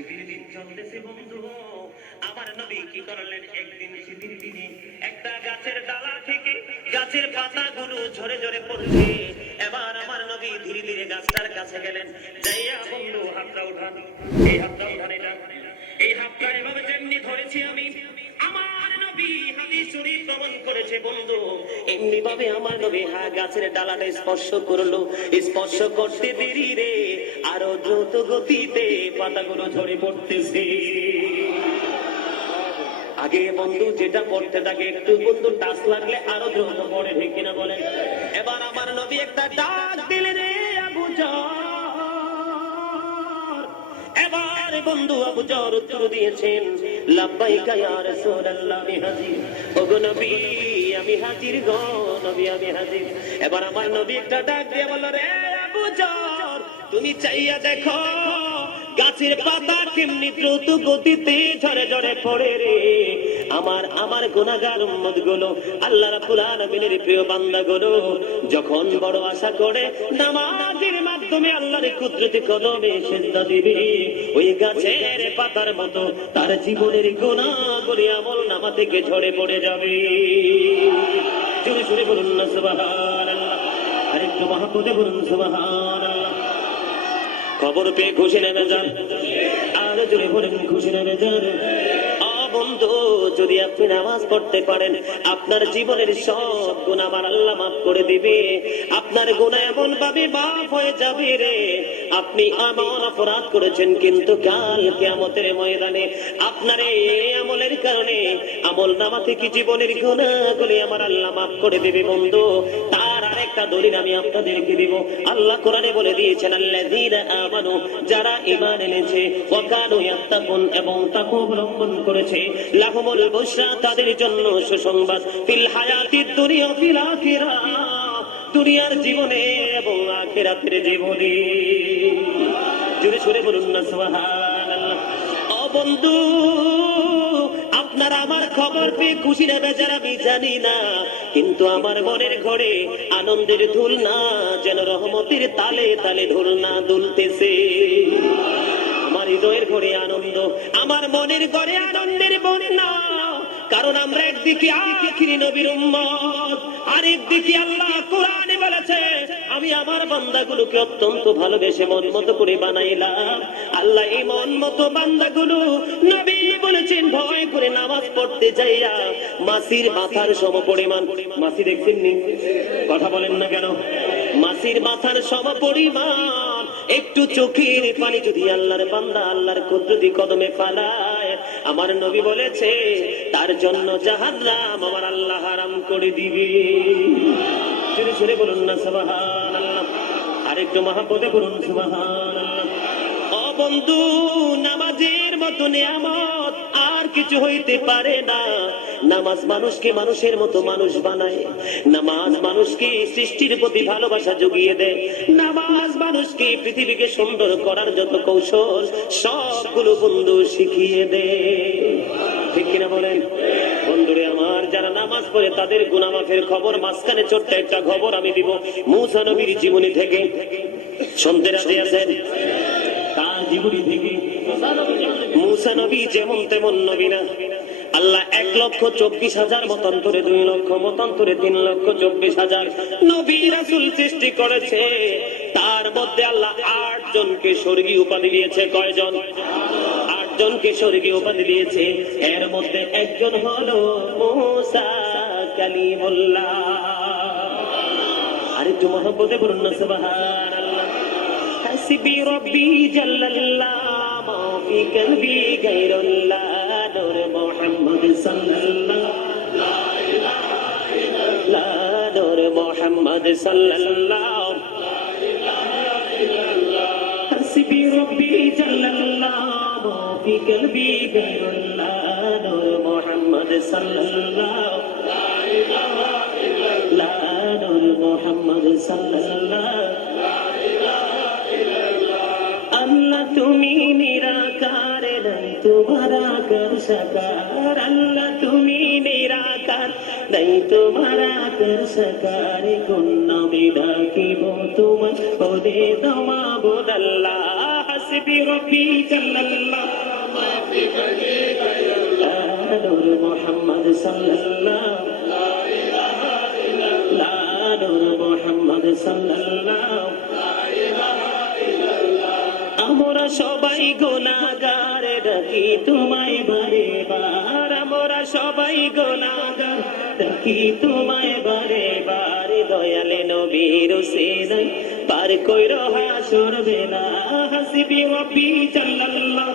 শীতের দিন চলতেছে বন্ধু আমার নবী কি করলেন? একদিন শীতের দিনে একটা গাছের ডালা থেকে গাছের পাতাগুলো ঝরে ঝরে পড়ছে। এবার আমার নবী ধীরে ধীরে গাছটার কাছে গেলেন। যাইয়া বন্ধু হাতটা উঠান। এই হাতটা উঠান এটা। এই হাতটা এভাবে যেমনি ধরেছি আমি, আমার নবী হাদিস শরীফ প্রমাণ করেছে, বন্ধু। এমনি ভাবে আমার নবী হা, গাছের ডালাটা স্পর্শ করল। স্পর্শ করতে দেরি রে। দ্রুত গতিতে পাতাগুলো ঝরে পড়তেছে। আগে বন্ধু যেটা পড়তে থাকে, একটু বন্ধু টাচ লাগলে আরও দ্রুত পড়ে, ঠিক কিনা বলেন? এবার আমার নবী একটা ডাক দিলে রে এবার বন্ধু আবু জর উত্তর দিয়েছেন, লাব্বাইকা ইয়া রাসূলুল্লাহ আমি হাজির। ওগো নবী, আমি হাজির গো, নবী, আমি হাজির। এবার আমার নবী একটা ডাক দিয়ে বলল, রে আবু জর তুমি চাইয়া দেখো, গাছের পাতা কেমনি দ্রুত গতিতে ঝরে ঝরে পড়ে রে। আমার আমার গুনাহগার উম্মতগুলো আল্লাহ রাব্বুল আলামিনের প্রিয় বান্দা গুলো যখন বড় আশা করে নামাজের মাধ্যমে আল্লাহর কুদরতি কদমে সিজদা দিবে, ওই গাছের পাতার মতো তার জীবনের গুনাহগুলি আমল নামা থেকে ঝরে পড়ে যাবে। জোরে জোরে বলুন না, সুবহানাল্লাহ। আরেকটু মহাপদে বলুন, সুবহানাল্লাহ। খবর পেয়ে খুশি নেমে যান। আর জোরে বলেন খুশি নেমে যান। যদি আপনি নামাজ পড়তে পারেন, আপনার জীবনের সব গুণ আমার আল্লাহ মাফ করে দিবে। আপনার গুণ এমন ভাবে হয়ে যাবে রে। আপনি এমন অপরাধ করেছেন কিন্তু কাল কেয়ামতের ময়দানে আপনার এই আমলের কারণে আমল নামা থেকে জীবনের গুণাগুলি আমার আল্লাহ মাফ করে দেবে বন্ধু। তার আরেকটা দলিল আমি আপনাদেরকে দিব। আল্লাহ কোরআনে বলে দিয়েছেন, আল্লাযীনা আমানু যারা ঈমান এনেছে ওয়া কানু ইয়াত্তাকুন এবং তাকওয়া অবলম্বন করেছে, লাহুমুল বুশরা তাদের জন্য সুসংবাদ, ফিল হায়াতিদ দুনিয়া, ফিল আখিরাহ দুনিয়ার জীবনে এবং আখিরাতের জীবনে। জোরে সোরে বলুন না, সুবহানাল্লাহ। ও বন্ধু আমার খবর পেয়ে খুশি না বেচার, আমি জানি না। কিন্তু আমার মনের ঘরে আনন্দের ধুল না, যেন রহমতের তালে তালে ধুল না দুলতেছে। আমার হৃদয়ের ঘরে আনন্দ, আমার মনের ঘরে আনন্দের বন্যা কারণ আমরা একদিকে আখিরি নবীর উম্মত আরেকদিকে আল্লাহ কোরআনে বলেছে, আমি আমার বান্দাগুলোকে অত্যন্ত ভালোবেসে মন মতো করে বানাইলাম। আল্লাহ এই মন মতো বান্দাগুলো নবী বলেছেন, ভয় করে নামাজ পড়তে যাইয়া মাসির মাথার সম পরিমাণ মাসি দেখছেন নি? কথা বলেন না কেন? মাসির মাথার সম পরিমাণ একটু চোখের পানি যদি আল্লাহর বান্দা আল্লাহর কুদরতি কদমে ফালায় আমার নবী বলেছে, তার জন্য জাহান্নাম আমার আল্লাহ হারাম করে দিবে। ছেড়ে ছেড়ে বলুন না, সুবহানাল্লাহ। আরেকটু মহাপদে বলুন সবাহান ও বন্ধু, নামাজের মতো নিয়ামত আর কিছু হইতে পারে না। নামাজ মানুষকে মানুষের মতো মানুষ বানায়। নামাজ মানুষকে সৃষ্টির প্রতি ভালোবাসা জুগিয়ে দেয়। নামাজ মানুষকে পৃথিবীকে সুন্দর করার যত কৌশল, সবগুলো বন্ধু শিখিয়ে দেয়। ঠিক কিনা বলেন? বন্ধুরে আমার, যারা নামাজ পড়ে তাদের গুনামাফের খবর, মাঝখানে ছোট্ট একটা খবর আমি দিব। মুসা নবীর জীবনী থেকে। শুনতে রাজি আছেন তার জীবনী থেকে মুসা নবী, যেমন তেমন নবী না। আল্লাহ এক লক্ষ চব্বিশ হাজার মতান্তরে, দুই লক্ষ মতান্তরে, তিন লক্ষ চব্বিশ হাজার নবী রাসুল সৃষ্টি করেছে। তার মধ্যে আল্লাহ আট জনকে স্বর্গীয় উপাধি দিয়েছে। কয়জন? আট জনকে স্বর্গীয় উপাধি দিয়েছে। এর মধ্যে একজন হলো মুসা কালিমুল্লাহ। আরে তোমার পদে বলুন না রব্বি জাল্লাল্লাহ। في قلبي غير الله نور محمد صلى الله لا نور محمد صلى الله حسبي ربي جل الله ما في قلبي غير الله نور محمد صلى الله لا نور محمد صلى الله তোমার আকার সাকার আল্লাহ তুমি নিরাকার নাই তোমার আকার সাকার কোন নামে ডাকিব তোমার পদে দমা বোদাল্লাহ হাসবি রব্বি জাল্লাল্লাহ নূর মোহাম্মদ সাল্লাল্লাহ নূর মোহাম্মদ সাল্লাল্লাহ মোরা সবাই গোনাগার ডাকি তোমায় বারে বার। মোরা সবাই গোলাগার ডাকি তোমায় বারে বার। দয়ালে নবীর সেনাই পার কই রহা সরবে না হাসিবি রব্বি জাল্লাল্লাহ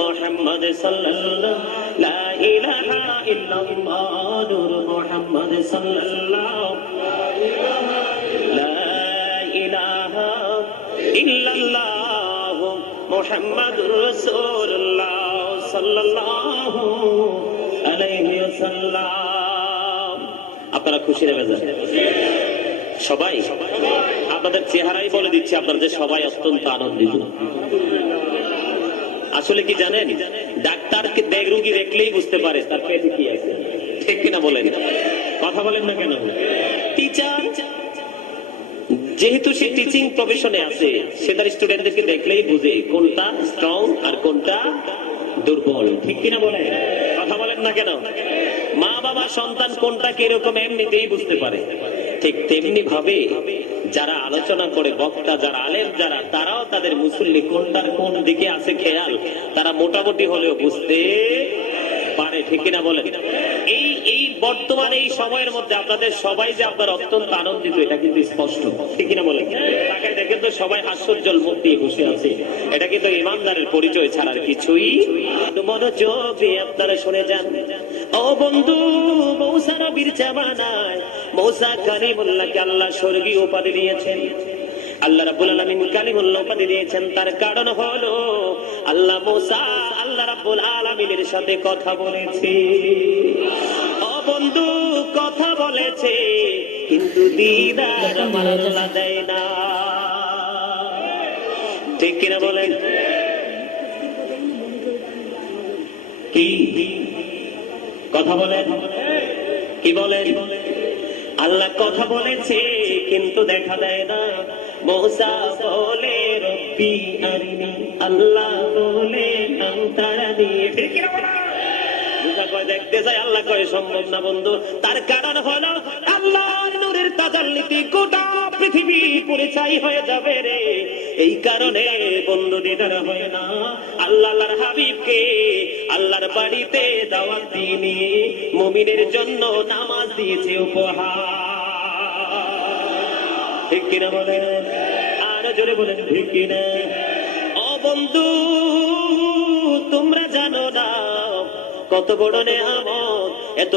মোহাম্মদ সাল্লাল্লাহ। লা ইলাহা ইল্লাল্লাহ। নূর মোহাম্মদ সাল্লাল্লাহ। লা ইলাহা ইল্লাল্লাহ আপনারা খুশি রেবে যান সবাই? আপনাদের চেহারাই বলে দিচ্ছি আপনার যে সবাই অত্যন্ত আনন্দিত। আসলে কি জানেন? ডাক্তারকে দেখ রুগী দেখলেই বুঝতে পারে তার পেটে কি আছে। ঠিক কিনা বলেন? কথা বলেন না কেন? টিচার যেহেতু সে টিচিং প্রফেশনে আছে, সে তার স্টুডেন্টদেরকে দেখলেই বুঝে কোনটা স্ট্রং আর কোনটা দুর্বল। ঠিক কিনা বলে কথা বলেন না কেন? মা বাবা সন্তান কোনটা কীরকম এমনিতেই বুঝতে পারে। ঠিক তেমনি ভাবে যারা আলোচনা করে, বক্তা যারা, আলেম যারা, তারাও তাদের মুসল্লি কোনটার কোন দিকে আছে খেয়াল, তারা মোটামুটি হলেও বুঝতে পারে, ঠিক এই এই এই সময়ের মধ্যে আপনাদের সবাই যে আপনার অত্যন্ত আনন্দিত, এটা কিন্তু স্পষ্ট, ঠিক তাকে তো সবাই মুখ দিয়ে বসে আছে। এটা কিন্তু ইমানদারের পরিচয় ছাড়ার কিছুই আপনারা শুনে যান। ও বন্ধু, মৌসা নবীর জামানায়, মৌসা কালিমুল্লাহকে আল্লাহ স্বর্গীয় উপাধি দিয়েছেন। আল্লাহ রাব্বুল আলামিন উপাধি দিয়েছেন তার কারণ হলো আল্লাহ মুসা আল্লাহ রাব্বুল আলামিনের সাথে কথা বলেছে। ও বন্ধু কথা বলেছে কিন্তু দিদার আমার আল্লাহ দেয় না। ঠিক কিনা বলেন? কি? কথা বলেন? কি বলেন? আল্লাহ কথা বলেছে কিন্তু দেখা দেয় না। মৌসা বলে, রব্বি আরিনি। আল্লাহ বলে দেখতে চাই আল্লাহ সম্ভব না বন্ধু। তার কারণ হলো নূরের তাজাল্লিতে গোটা পৃথিবী পরিচয় হয়ে যাবে রে। এই কারণে বন্ধু দিদার হয় না। আল্লাহ আল্লাহর হাবিবকে আল্লাহর বাড়িতে দাওয়াত দিনি মুমিনের জন্য নামাজ দিয়েছে উপহার। ঠিক কিনা বলেন আর জোরে বলেন ঠিক কিনা ও বন্ধু, তোমরা জানো না কত বড় নেহামত, এত